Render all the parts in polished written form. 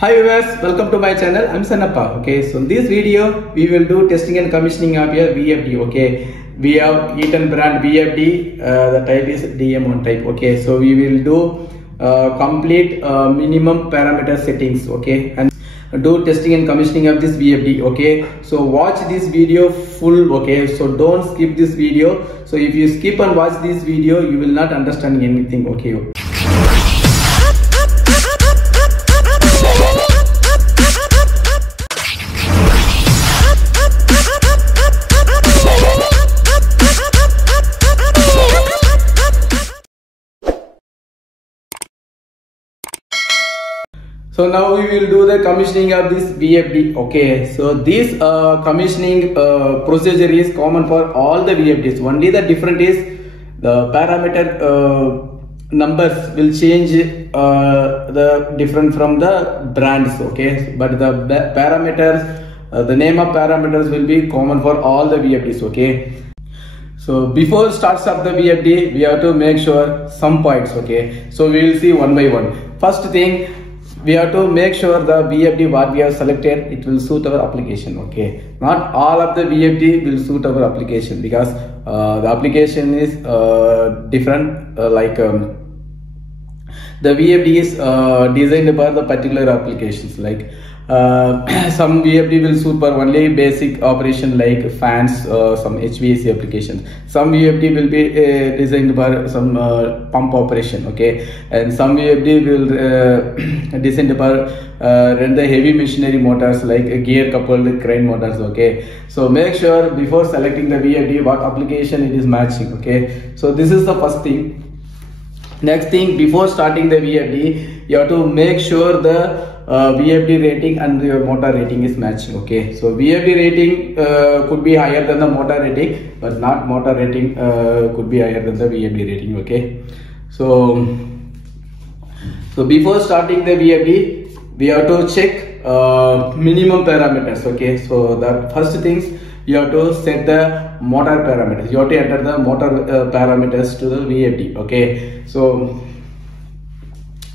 Hi viewers, welcome to my channel. I'm Sanappa. Okay, so in this video we will do testing and commissioning of your VFD. Okay, we have Eaton brand VFD. The type is DM1 type. Okay, so we will do complete minimum parameter settings. Okay, and do testing and commissioning of this VFD. Okay, so watch this video full. Okay, so don't skip this video. So if you skip and watch this video, you will not understand anything. Okay. So now we will do the commissioning of this VFD. Okay, so this commissioning procedure is common for all the VFDs. Only the difference is the parameter numbers will change the different from the brands. Okay, but the parameters, the name of parameters will be common for all the VFDs. Okay. So before starts of the VFD, we have to make sure some points. Okay, so we will see one by one. First thing, we have to make sure the VFD what we have selected, it will suit our application. Okay, not all of the VFD will suit our application because the application is different. The VFD is designed for the particular applications. Like some VFD will suit for only basic operation like fans, some HVAC applications. Some VFD will be designed for some pump operation. Okay, and some VFD will designed for run the heavy machinery motors like gear coupled crane motors. Okay, so make sure before selecting the VFD what application it is matching. Okay, so this is the first thing. Next thing, before starting the VFD, you have to make sure the VFD rating and your motor rating is matching. Okay, so VFD rating could be higher than the motor rating, but not motor rating could be higher than the VFD rating. Okay, so before starting the VFD, we have to check minimum parameters. Okay, so the first things, you have to set the motor parameters. You have to enter the motor parameters to the VFD. Okay, so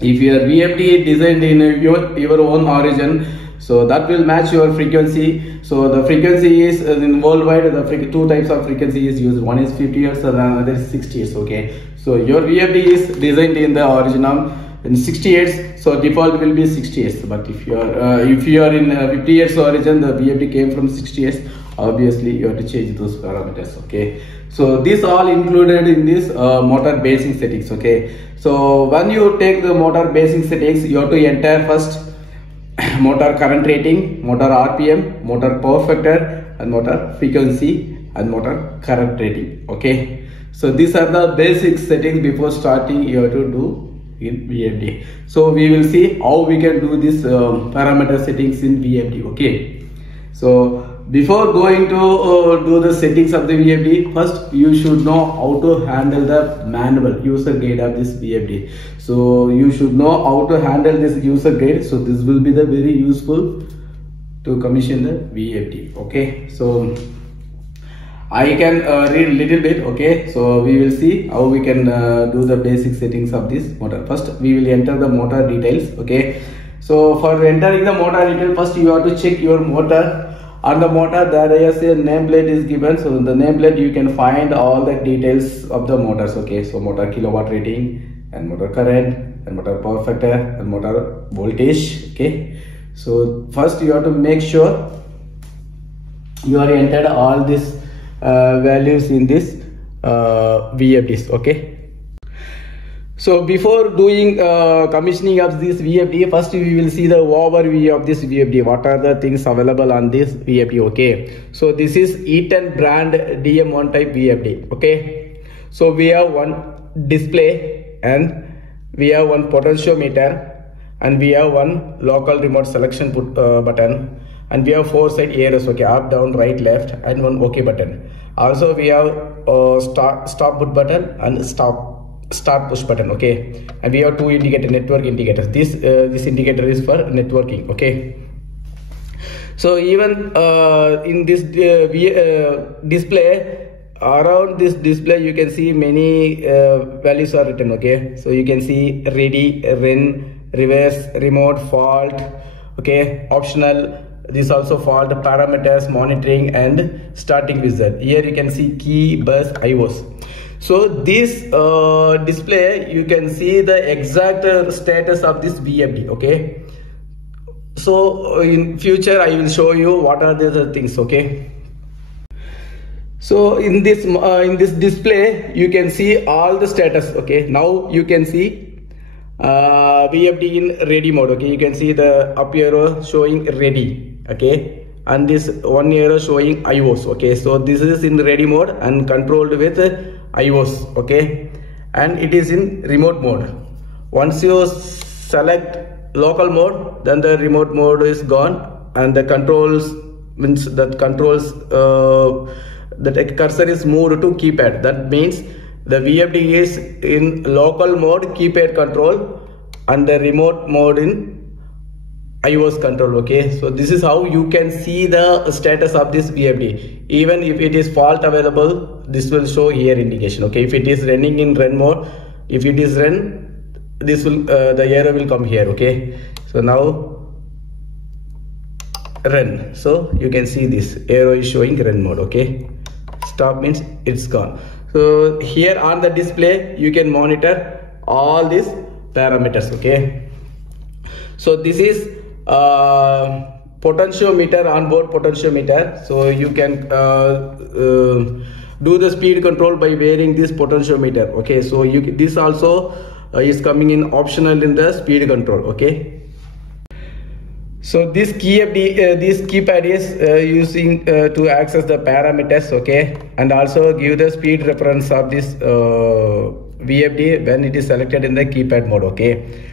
if your VFD is designed in your own origin, so that will match your frequency. So the frequency is in worldwide, the two types of frequency is used. One is 50 Hz and another is 60 Hz. Okay, so your VFD is designed in the original in 60 Hz, so default will be 60 Hz. But if you are in 50 Hz origin, the VFD came from 60 Hz. Obviously you have to change those parameters. Okay, so this all included in this motor basing settings. Okay, so when you take the motor basing settings, you have to enter first motor current rating, motor RPM, motor power factor, and motor frequency, and motor current rating. Okay, so these are the basic settings before starting you have to do in VFD. So we will see how we can do this parameter settings in VFD. Okay, so before going to do the settings of the VFD, first you should know how to handle the manual user guide of this VFD. So you should know how to handle this user guide. So this will be the very useful to commission the VFD. Okay, so I can read a little bit. Okay, so we will see how we can do the basic settings of this motor. First we will enter the motor details. Okay, so for entering the motor detail, first you have to check your motor. On the motor there is a nameplate is given. So in the nameplate you can find all the details of the motors. Okay, so motor kilowatt rating, and motor current, and motor power factor, and motor voltage. Okay, so first you have to make sure you are entered all these values in this VFDs. Okay, so before doing commissioning of this VFD, first we will see the overview of this VFD. What are the things available on this VFD? Okay, so this is Eaton brand DM1 type VFD. Okay, so we have one display, and we have one potentiometer, and we have one local remote selection button, and we have 4 side arrows. Okay, up, down, right, left, and one OK button. Also we have stop put button and start push button. Okay, and we have 2 network indicators. This indicator is for networking. Okay, so even in this display, around this display you can see many values are written. Okay, so you can see ready, run, reverse, remote, fault, okay, optional. This also fault, parameters, monitoring, and starting wizard. Here you can see key, bus, IOs. So this display, you can see the exact status of this VFD. Okay. So in future I will show you what are the things. Okay. So in this display you can see all the status. Okay. Now you can see VFD in ready mode. Okay. You can see the up arrow showing ready. Okay, and this one arrow showing IOS. Okay, so this is in ready mode and controlled with IOS. Okay, and it is in remote mode. Once you select local mode, then the remote mode is gone, and the controls means that controls that cursor is moved to keypad. That means the VFD is in local mode keypad control and the remote mode in IOS control. Okay, so this is how you can see the status of this VFD. Even if it is fault available, this will show here indication. Okay, if it is running in run mode, if it is run, this will the error will come here. Okay, so now run, so you can see this arrow is showing run mode. Okay, stop means it's gone. So here on the display you can monitor all these parameters. Okay, so this is potentiometer, onboard potentiometer. So you can do the speed control by wearing this potentiometer. Okay, so this also is coming in optional in the speed control. Okay, so this keypad is using to access the parameters. Okay, and also give the speed reference of this VFD when it is selected in the keypad mode. Okay,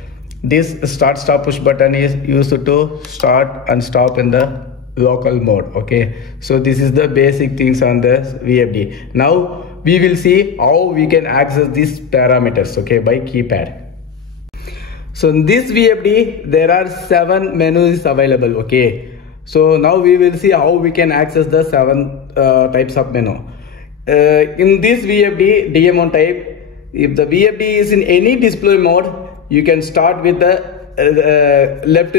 this start stop push button is used to start and stop in the local mode. Okay, so this is the basic things on the VFD. Now we will see how we can access these parameters. Okay, by keypad. So in this VFD there are 7 menus available. Okay, so now we will see how we can access the 7 types of menu. In this VFD DM1 type, if the VFD is in any display mode, you can start with the left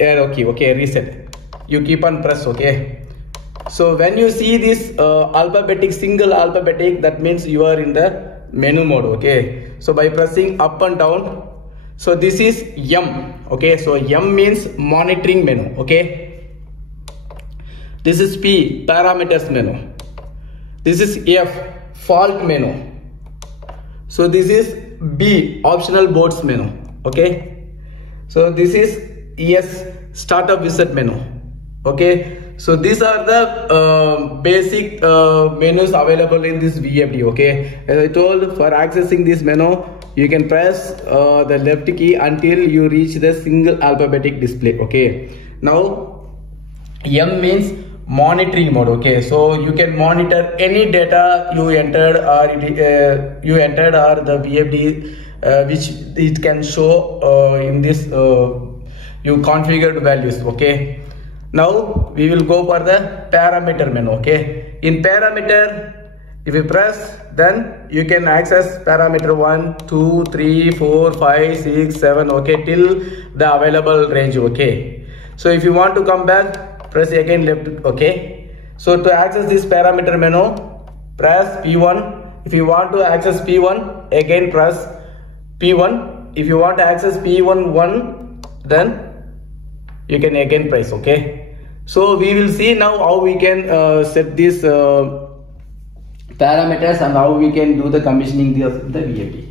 arrow key. Okay, reset. You keep on press. Okay, so when you see this single alphabetic, that means you are in the menu mode. Okay, so by pressing up and down, so this is M. Okay, so M means monitoring menu. Okay, this is P, parameters menu. This is F, fault menu. So this is B, optional boards menu. Okay, so this is S, startup wizard menu. Okay, so these are the basic menus available in this VFD. Okay, as I told, for accessing this menu you can press the left key until you reach the single alphabetic display. Okay, now M means monitoring mode. Okay, so you can monitor any data you entered or the VFD which it can show in this you configured values. Okay, now we will go for the parameter menu. Okay, in parameter, if you press, then you can access parameter 1, 2, 3, 4, 5, 6, 7. Okay, till the available range. Okay, so if you want to come back, press again left. Okay, so to access this parameter menu, press P1. If you want to access P1, again press P1. If you want to access P1, then you can again press. Okay, so we will see now how we can set these parameters and how we can do the commissioning of the VFD.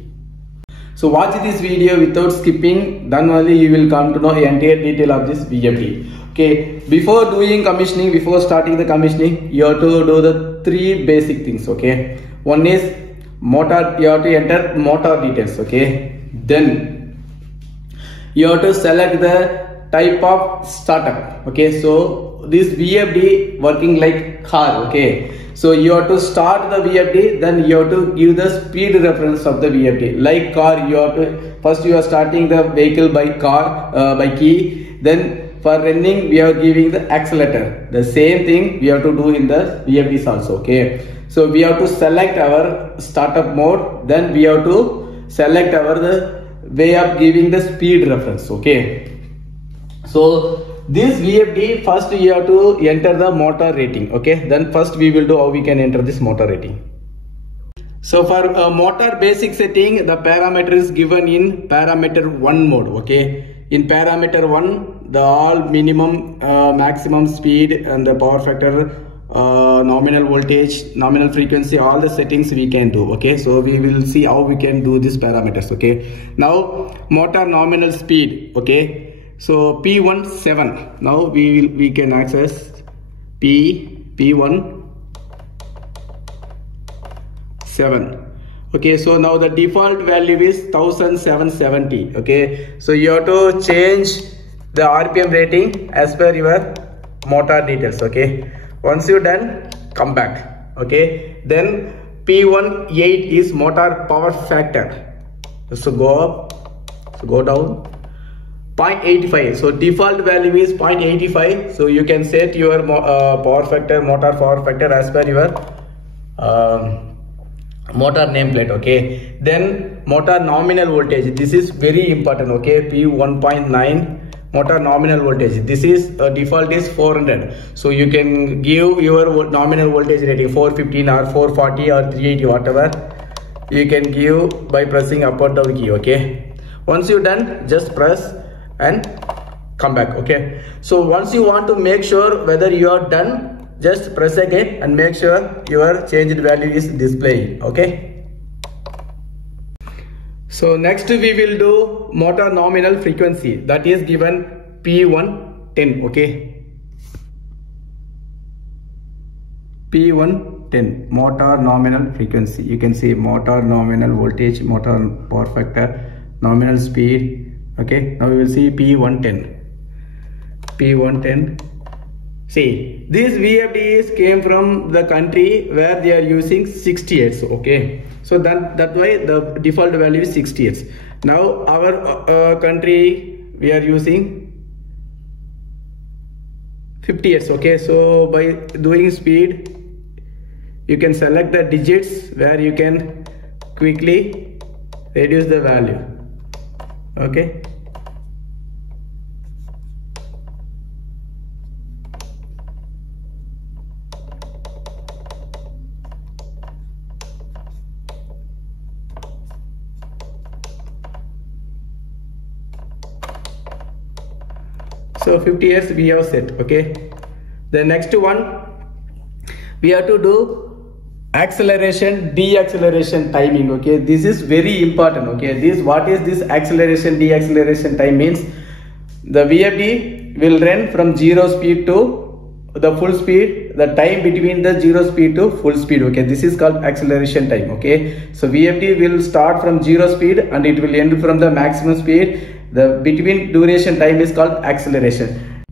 So watch this video without skipping, then only you will come to know the entire detail of this VFD. Okay, before doing commissioning, before starting the commissioning, you have to do the 3 basic things. Okay, one is motor, you have to enter motor details. Okay, then you have to select the type of startup. Okay, so this VFD working like car. Okay, so you have to start the VFD, then you have to give the speed reference of the VFD. Like car, you have to first you are starting the vehicle by car by key, then for running we are giving the accelerator. The same thing we have to do in the VFDs also. Okay, so we have to select our startup mode, then we have to select our way of giving the speed reference. Okay, so this VFD, first you have to enter the motor rating. Okay, then first we will do how we can enter this motor rating. So for motor basic setting, the parameter is given in parameter 1 mode. Okay, in parameter 1, the all minimum, maximum speed and the power factor, nominal voltage, nominal frequency, all the settings we can do. Okay, so we will see how we can do these parameters. Okay, now motor nominal speed. Okay, so P17. Now we can access P17. Okay, so now the default value is 1770. Okay, so you have to change the RPM rating as per your motor details. Okay, once you done, come back. Okay, then P18 is motor power factor. So go up, so go down, 0.85. so default value is 0.85. so you can set your power factor, motor power factor as per your motor nameplate. Okay, then motor nominal voltage, this is very important. Okay, P1.9 motor nominal voltage, this is default is 400. so you can give your nominal voltage rating 415 or 440 or 380, whatever you can give by pressing up or down key. Okay, once you done, just press and come back. Okay, so once you want to make sure whether you are done, just press again and make sure your changed value is displayed. Okay, so next we will do motor nominal frequency, that is given P110. Okay, P110 motor nominal frequency, you can see motor nominal voltage, motor power factor, nominal speed. Okay, now we will see P110. See, these VFDs came from the country where they are using 60 Hz. Okay, so that why the default value is 60 Hz. Now our country, we are using 50 Hz. Okay, so by doing speed, you can select the digits where you can quickly reduce the value. Okay, so 50 Hz we have set. Okay, the next one we have to do acceleration deceleration timing. Okay, this is very important. Okay, this, what is this acceleration deceleration time means? The VFD will run from 0 speed to the full speed, the time between the 0 speed to full speed. Okay, this is called acceleration time. Okay, so VFD will start from 0 speed and it will end from the maximum speed. The between duration time is called acceleration.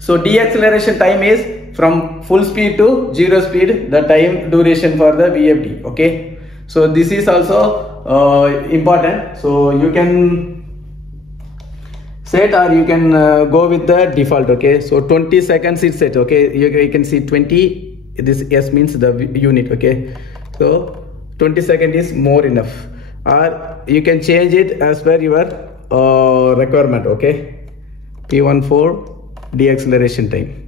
So deceleration time is from full speed to 0 speed, the time duration for the VFD. Okay, so this is also important. So you can set or you can go with the default. Okay, so 20 seconds is set. Okay, you can see 20, this S means the unit. Okay, so 20 seconds is more enough, or you can change it as per your requirement. Okay, P14 deceleration time.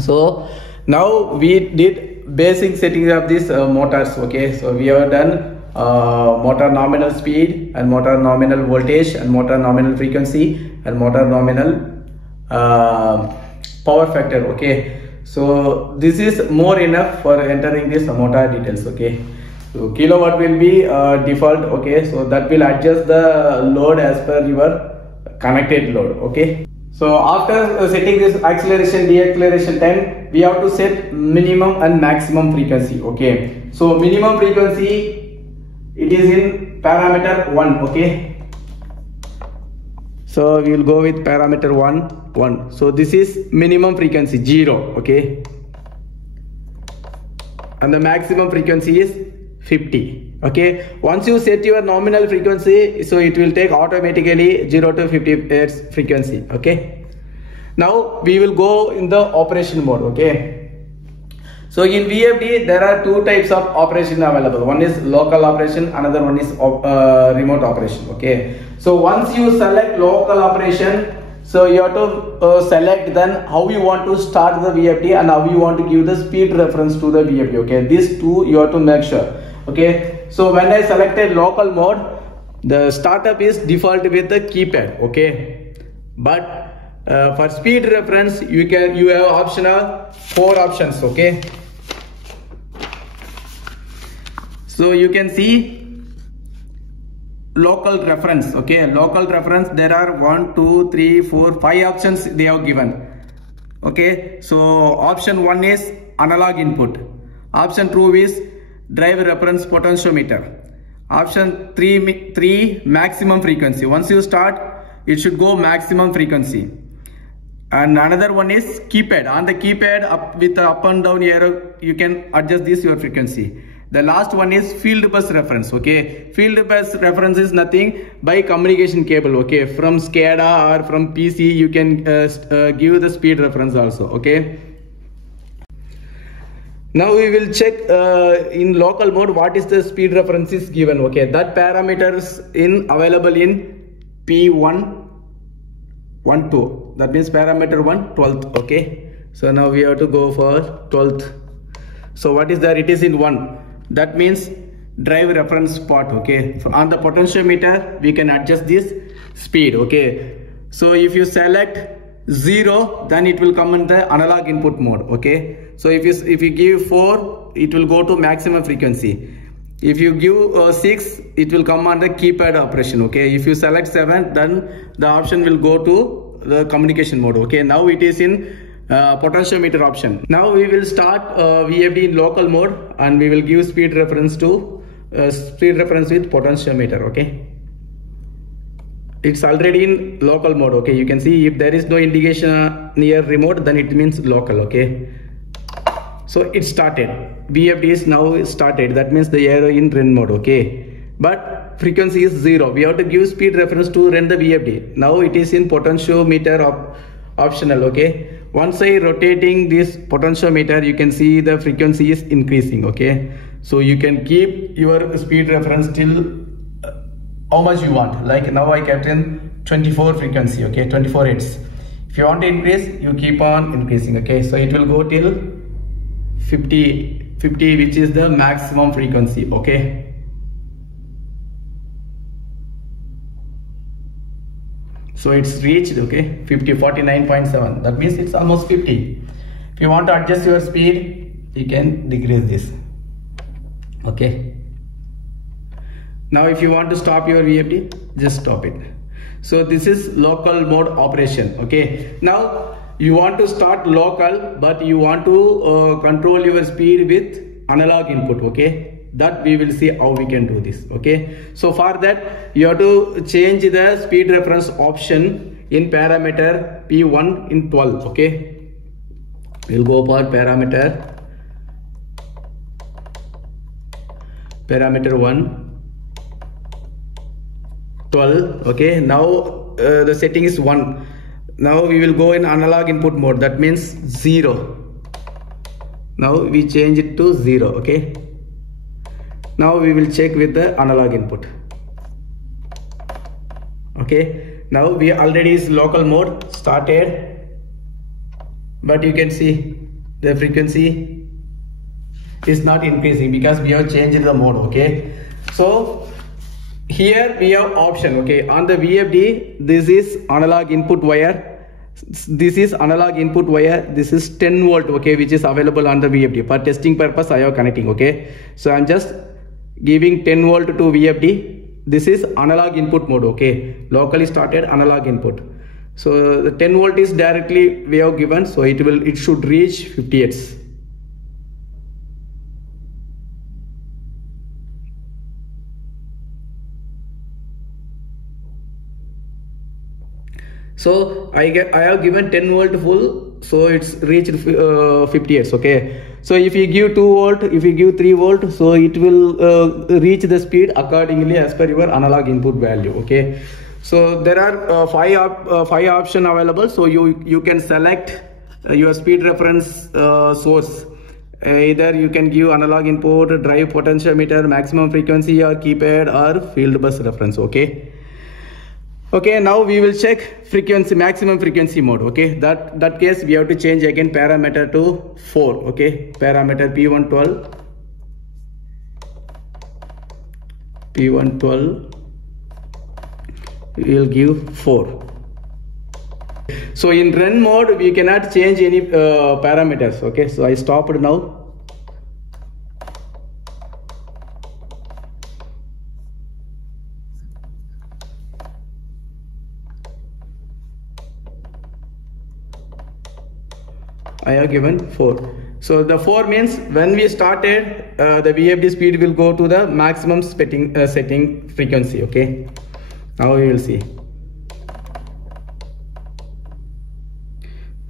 So now we did basic settings of these motors. Okay, so we have done motor nominal speed and motor nominal voltage and motor nominal frequency and motor nominal power factor. Okay, so this is more enough for entering this motor details. Okay, so kilowatt will be default. Okay, so that will adjust the load as per your connected load. Okay, so after setting this acceleration deceleration time, we have to set minimum and maximum frequency. Okay, so minimum frequency, it is in parameter 1. Okay, so we will go with parameter 1. So this is minimum frequency 0. Okay, and the maximum frequency is 50. Okay, once you set your nominal frequency, so it will take automatically 0 to 50 Hz frequency. Okay, now we will go in the operation mode. Okay, So in VFD there are two types of operation available. One is local operation, another one is remote operation. Okay. So once you select local operation, so you have to select then how you want to start the VFD and how you want to give the speed reference to the VFD. Okay, these two you have to make sure. Okay, so when I selected local mode, the startup is default with the keypad. Okay, but for speed reference you have optional 4 options. Okay, so you can see local reference. Okay, local reference, there are 1 2 3 4 5 options they have given. Okay, so option 1 is analog input, option 2 is drive reference potentiometer, option 3 maximum frequency. Once you start, it should go maximum frequency. And another one is keypad. On the keypad, up with the up and down arrow, you can adjust this your frequency. The last one is field bus reference. Okay, field bus reference is nothing by communication cable. Okay, from SCADA or from PC you can give the speed reference also. Okay, now we will check in local mode what is the speed reference is given. Okay, that parameters in available in P1 12, that means parameter 1 12th. Okay, so now we have to go for 12th. So what is there? It is in 1. That means drive reference part. Okay, so on the potentiometer we can adjust this speed. Okay, so if you select 0, then it will come in the analog input mode. Okay, so if you give 4, it will go to maximum frequency. If you give 6, it will come on the keypad operation. Okay, if you select 7, then the option will go to the communication mode. Okay, now it is in potentiometer option. Now we will start VFD in local mode and we will give speed reference to speed reference with potentiometer. Okay, it's already in local mode. Okay, you can see if there is no indication near remote, then it means local. Okay, so it started. VFD is now started. That means the arrow in run mode. Okay, but frequency is 0. We have to give speed reference to run the VFD. Now it is in potentiometer optional. Okay, once I rotating this potentiometer, you can see the frequency is increasing. Okay, so you can keep your speed reference till how much you want. Like now I kept in 24 frequency. Okay, 24 hits. If you want to increase, you keep on increasing. Okay, so it will go till 50, which is the maximum frequency. Okay, so it's reached. Okay, 49.7. That means it's almost 50. If you want to adjust your speed, you can decrease this. Okay, now if you want to stop your VFD, just stop it. So this is local mode operation. Okay, now you want to start local, but you want to control your speed with analog input. Okay, that we will see how we can do this. Okay, so for that you have to change the speed reference option in parameter P1 in 12. Okay, we'll go for parameter 1 12. Okay, now the setting is 1. Now we will go in analog input mode. That means 0. Now we change it to 0. Okay, now we will check with the analog input. Okay, now we already is local mode started, but you can see the frequency is not increasing because we have changed the mode. Okay, so here we have option. Okay, on the VFD, this is analog input wire. This is analog input wire. This is 10 volt. Okay, which is available on the VFD. For testing purpose, I have connecting. Okay, so I'm just giving 10 volt to VFD. This is analog input mode. Okay, locally started analog input. So the 10 volt is directly we have given. So it should reach 50 Hz. So I have given 10 volt full, so it's reached 50 Hz. Okay, so if you give 2 volt, if you give 3 volt, so it will reach the speed accordingly as per your analog input value. Okay, so there are five options available. So you can select your speed reference source either you can give analog input, drive potentiometer, maximum frequency, or keypad, or field bus reference. Okay. Okay, now we will check frequency, maximum frequency mode. Okay, that case we have to change again parameter to 4. Okay, parameter P112 we will give 4. So in run mode we cannot change any parameters. Okay, so I stopped now. I have given 4. So the 4 means when we started, the VFD speed will go to the maximum setting frequency. Okay, now we will see.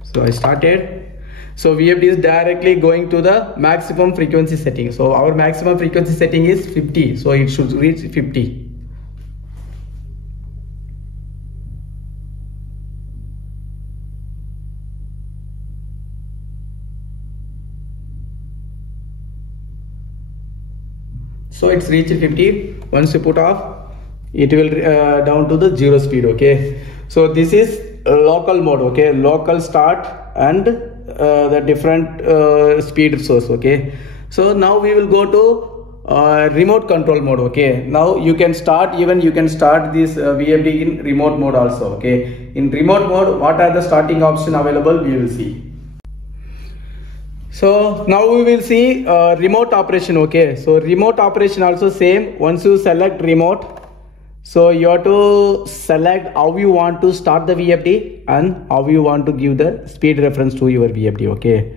So I started. So VFD is directly going to the maximum frequency setting. So our maximum frequency setting is 50. So it should reach 50. So it's reached 50. Once you put off, it will down to the 0 speed. Okay, so this is local mode. Okay, local start and the different speed source. Okay, so now we will go to remote control mode. Okay, now you can start this VFD in remote mode also. Okay, in remote mode, what are the starting option available, we will see. So now we will see remote operation. Okay, so remote operation also same. Once you select remote, so you have to select how you want to start the VFD and how you want to give the speed reference to your VFD. Okay,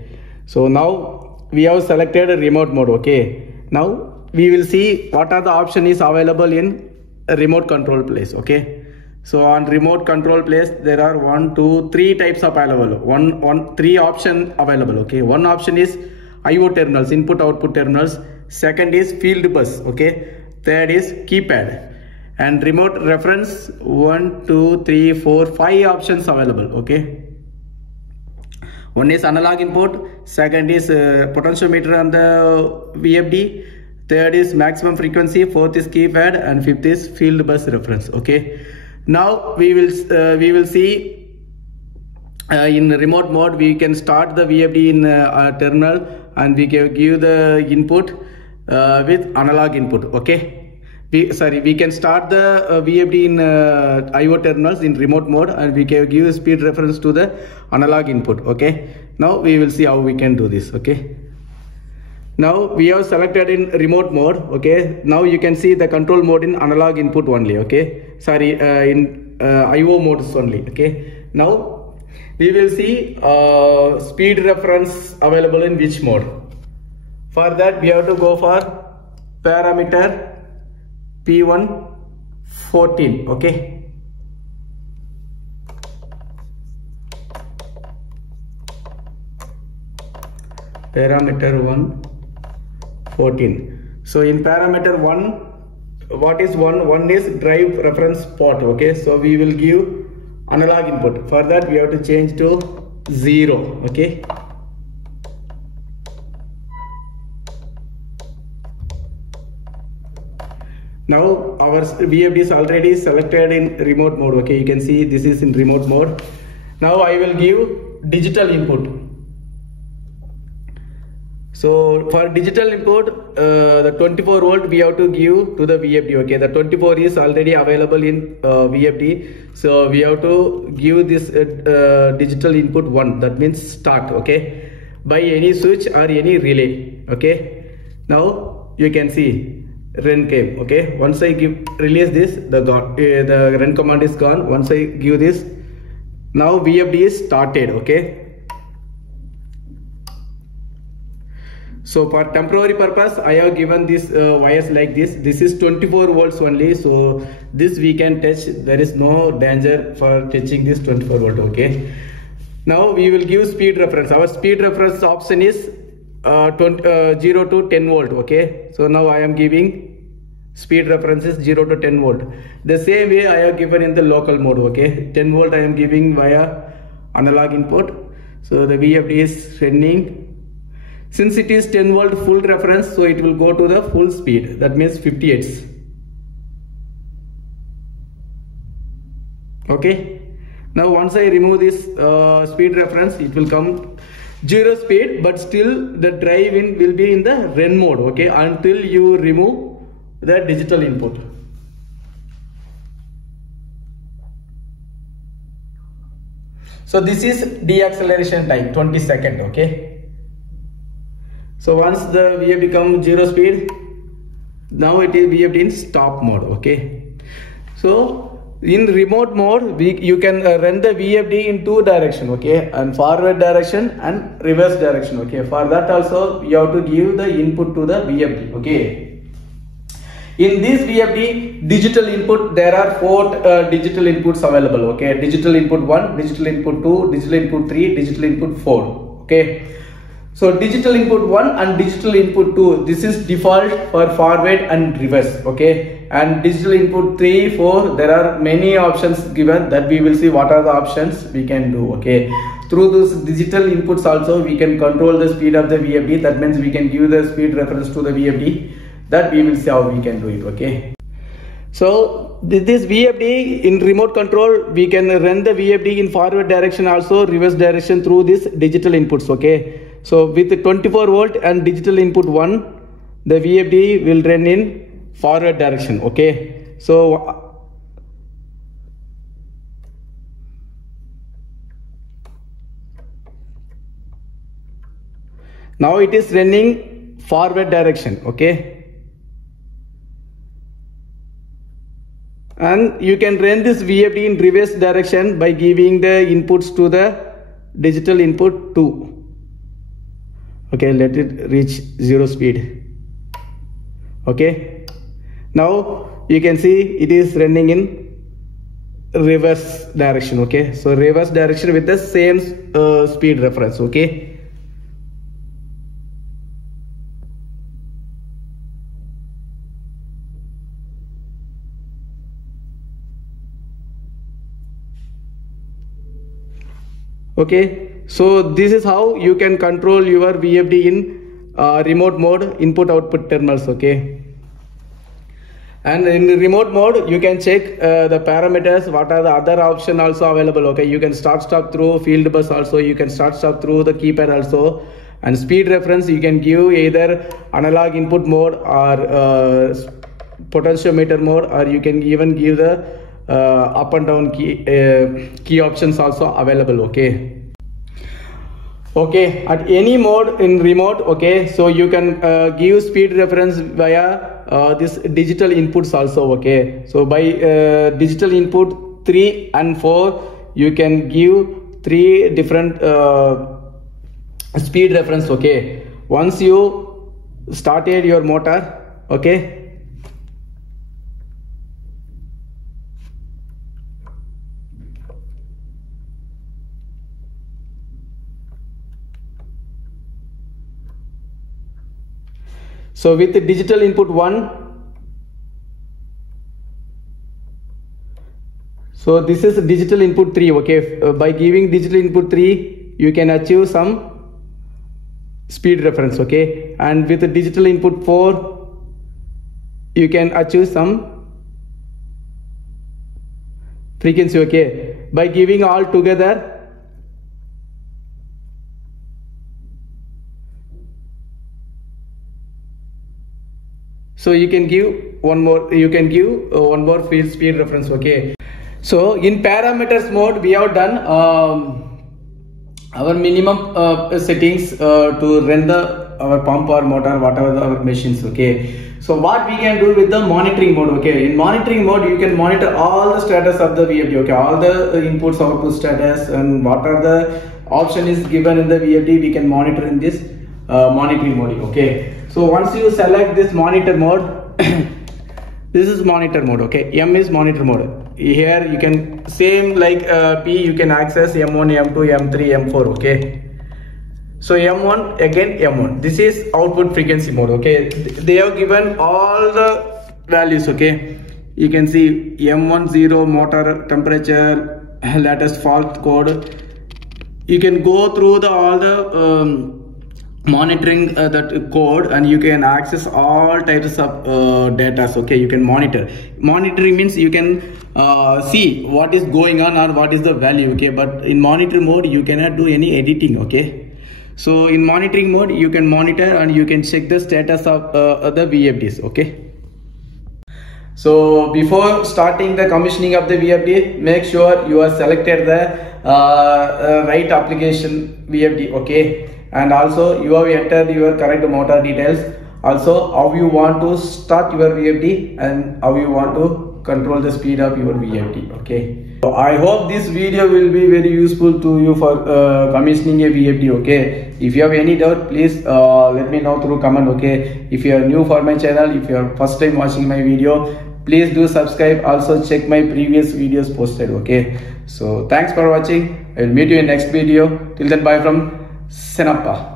so now we have selected a remote mode. Okay, now we will see what are the option is available in a remote control place. Okay, so on remote control place there are 3 types of available. 3 option available. Okay, one option is IO terminals, input output terminals. Second is field bus. Okay, third is keypad. And remote reference 1, 2, 3, 4, 5 options available. Okay, one is analog input, second is potentiometer on the VFD, third is maximum frequency, fourth is keypad, and fifth is field bus reference. Okay, now we will see in remote mode we can start the VFD in terminal and we can give the input with analog input. Okay, we can start the VFD in IO terminals in remote mode and we can give speed reference to the analog input. Okay, now we will see how we can do this. Okay, now we have selected in remote mode. Okay, now you can see the control mode in analog input only. Okay, sorry, in IO modes only. Okay, now we will see speed reference available in which mode. For that we have to go for parameter P114. Okay, parameter 114. So in parameter 1, what is 1? 1 is drive reference port. Okay, so we will give analog input. For that we have to change to 0. Okay, now our VFD is already selected in remote mode. Okay, you can see this is in remote mode. Now I will give digital input. So for digital input, the 24 volt we have to give to the VFD. Okay, the 24 is already available in VFD. So we have to give this digital input 1. That means start. Okay, by any switch or any relay. Okay, now you can see run came. Okay, once I release this, the run command is gone. Once I give this, now VFD is started. Okay, so for temporary purpose I have given this wires like this. This is 24 volts only, so this we can touch. There is no danger for touching this 24 volt. Okay, now we will give speed reference. Our speed reference option is 0 to 10 volt. Okay, so now I am giving speed reference is 0 to 10 volt. The same way I have given in the local mode. Okay, 10 volt I am giving via analog input. So the VFD is running. Since it is 10 volt full reference, so it will go to the full speed, that means 58. Okay, now once I remove this speed reference, it will come 0 speed, but still the drive in will be in the run mode, okay, until you remove the digital input. So this is deceleration time, 20 seconds, okay. So once the VFD becomes 0 speed, now it is VFD in stop mode, okay. So in remote mode, you can run the VFD in 2 directions, okay, and forward direction and reverse direction, okay. For that also you have to give the input to the VFD, okay. In this VFD digital input, there are 4 digital inputs available, okay. Digital input 1, digital input 2, digital input 3, digital input 4, okay. So digital input 1 and digital input 2, this is default for forward and reverse, okay. And digital input 3, 4, there are many options given, that we will see what are the options we can do, okay. Through those digital inputs also we can control the speed of the VFD, that means we can give the speed reference to the VFD, that we will see how we can do it, okay. So this VFD in remote control, we can run the VFD in forward direction also, reverse direction through this digital inputs, okay. So with 24 volt and digital input 1, the VFD will run in forward direction, okay. So now it is running forward direction, okay. And you can run this VFD in reverse direction by giving the inputs to the digital input 2. Okay, let it reach 0 speed. Okay, now you can see it is running in reverse direction, okay. So reverse direction with the same speed reference, okay. Okay, so this is how you can control your VFD in remote mode input output terminals, okay. And in the remote mode you can check the parameters, what are the other options also available, okay. You can start stop through field bus also, you can start stop through the keypad also, and speed reference you can give either analog input mode or potentiometer mode, or you can even give the up and down key options also available, okay. Okay, at any mode in remote, okay, so you can give speed reference via this digital inputs also, okay. So by digital input 3 and 4, you can give 3 different speed reference, okay. Once you started your motor, okay, so with the digital input 1, so this is digital input 3, okay. By giving digital input 3, you can achieve some speed reference, okay. And with the digital input 4, you can achieve some frequency, okay. By giving all together, so you can give one more, field speed reference, okay. So in parameters mode, we have done our minimum settings to run our pump or motor, whatever our machines, okay. So what we can do with the monitoring mode, okay. In monitoring mode, you can monitor all the status of the VFD, okay. All the inputs, output status, and what are the option is given in the VFD, we can monitor in this monitoring mode, okay. So once you select this monitor mode, this is monitor mode, okay. M is monitor mode. Here you can same like P, you can access M1, M2, M3, M4, okay. So M1 again M1. This is output frequency mode, okay. They have given all the values, okay. You can see M1 0 motor temperature, latest fault code. You can go through all the monitoring that code, and you can access all types of data. Okay, you can monitoring means you can see what is going on or what is the value. Okay, but in monitor mode you cannot do any editing. Okay, so in monitoring mode you can monitor and you can check the status of the VFDs. Okay, so before starting the commissioning of the VFD, make sure you have selected the right application VFD. Okay, and also you have entered your correct motor details, also how you want to start your VFD and how you want to control the speed of your VFD. Okay, so I hope this video will be very useful to you for commissioning a VFD. Okay, if you have any doubt, please let me know through comment. Okay, if you are new for my channel, if you are first time watching my video, please do subscribe. Also check my previous videos posted. Okay, so thanks for watching. I will meet you in next video. Till then, bye from Senappa.